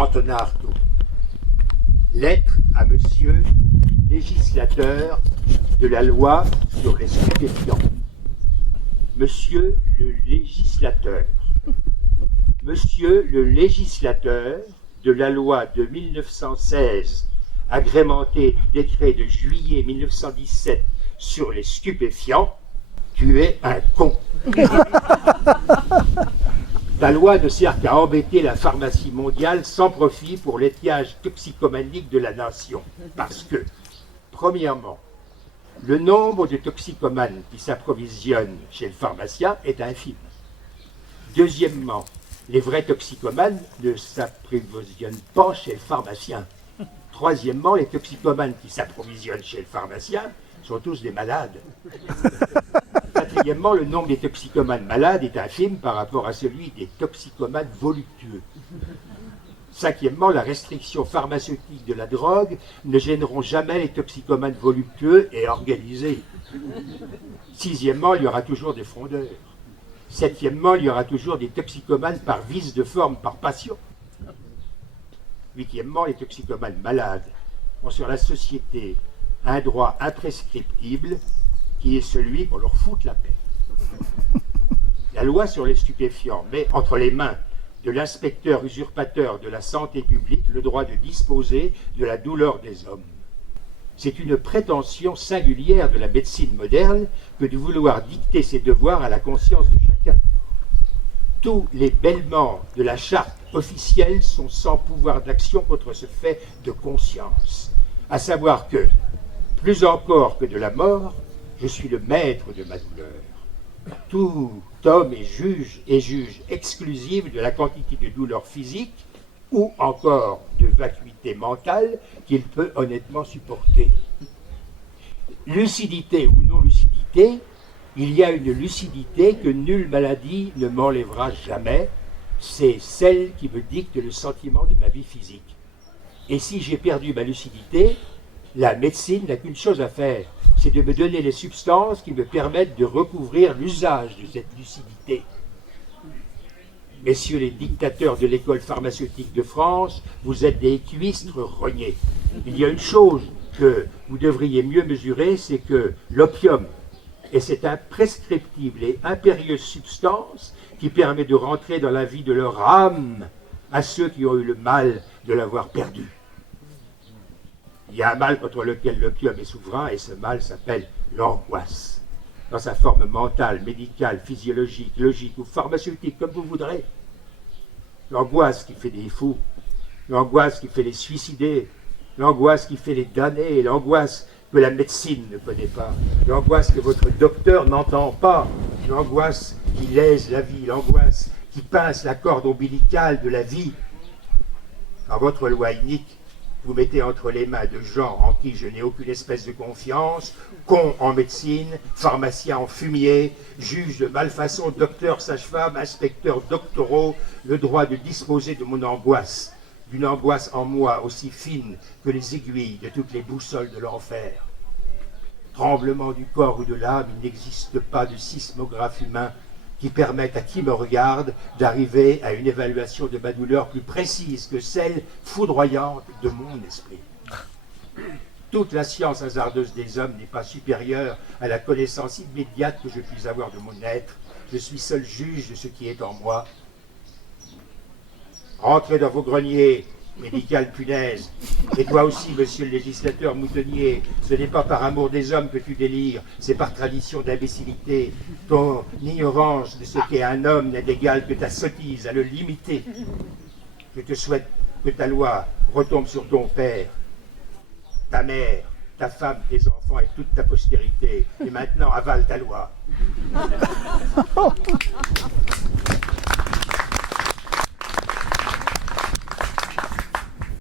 Antonin Artaud. Lettre à monsieur le législateur de la loi sur les stupéfiants. Monsieur le législateur. Monsieur le législateur de la loi de 1916, agrémentée du décret de juillet 1917 sur les stupéfiants, tu es un con. Ta loi ne sert qu'à embêter la pharmacie mondiale sans profit pour l'étiage toxicomanique de la nation. Parce que, premièrement, le nombre de toxicomanes qui s'approvisionnent chez le pharmacien est infime. Deuxièmement, les vrais toxicomanes ne s'approvisionnent pas chez le pharmacien. Troisièmement, les toxicomanes qui s'approvisionnent chez le pharmacien sont tous des malades. Quatrièmement, le nombre des toxicomanes malades est infime par rapport à celui des toxicomanes voluptueux. Cinquièmement, la restriction pharmaceutique de la drogue ne gêneront jamais les toxicomanes voluptueux et organisés. Sixièmement, il y aura toujours des frondeurs. Septièmement, il y aura toujours des toxicomanes par vice de forme, par passion. Huitièmement, les toxicomanes malades ont sur la société un droit imprescriptible qui est celui qu'on leur foute la paix. La loi sur les stupéfiants met entre les mains de l'inspecteur usurpateur de la santé publique le droit de disposer de la douleur des hommes. C'est une prétention singulière de la médecine moderne que de vouloir dicter ses devoirs à la conscience de chacun. Tous les bêlements de la charte officielle sont sans pouvoir d'action contre ce fait de conscience, à savoir que, plus encore que de la mort, je suis le maître de ma douleur. Tout homme est juge exclusive de la quantité de douleur physique ou encore de vacuité mentale qu'il peut honnêtement supporter. Lucidité ou non-lucidité, il y a une lucidité que nulle maladie ne m'enlèvera jamais, c'est celle qui me dicte le sentiment de ma vie physique. Et si j'ai perdu ma lucidité, la médecine n'a qu'une chose à faire, c'est de me donner les substances qui me permettent de recouvrir l'usage de cette lucidité. Messieurs les dictateurs de l'école pharmaceutique de France, vous êtes des cuistres rognés. Il y a une chose que vous devriez mieux mesurer, c'est que l'opium est cette imprescriptible et impérieuse substance qui permet de rentrer dans la vie de leur âme à ceux qui ont eu le mal de l'avoir perdu. Il y a un mal contre lequel l'opium est souverain et ce mal s'appelle l'angoisse. Dans sa forme mentale, médicale, physiologique, logique ou pharmaceutique, comme vous voudrez. L'angoisse qui fait des fous, l'angoisse qui fait les suicider, l'angoisse qui fait les damner, l'angoisse que la médecine ne connaît pas, l'angoisse que votre docteur n'entend pas, l'angoisse qui lèse la vie, l'angoisse qui pince la corde ombilicale de la vie. Dans votre loi inique, vous mettez entre les mains de gens en qui je n'ai aucune espèce de confiance, cons en médecine, pharmaciens en fumier, juges de malfaçon, docteurs, sages-femmes, inspecteurs doctoraux, le droit de disposer de mon angoisse, d'une angoisse en moi aussi fine que les aiguilles de toutes les boussoles de l'enfer. Tremblement du corps ou de l'âme, il n'existe pas de sismographe humain qui permettent à qui me regarde d'arriver à une évaluation de ma douleur plus précise que celle foudroyante de mon esprit. Toute la science hasardeuse des hommes n'est pas supérieure à la connaissance immédiate que je puis avoir de mon être. Je suis seul juge de ce qui est en moi. Entrez dans vos greniers, médical punaise. Et toi aussi, monsieur le législateur moutonnier, ce n'est pas par amour des hommes que tu délires, c'est par tradition d'imbécilité. Ton ignorance de ce qu'est un homme n'est d'égal que ta sottise à le limiter. Je te souhaite que ta loi retombe sur ton père, ta mère, ta femme, tes enfants et toute ta postérité. Et maintenant, avale ta loi.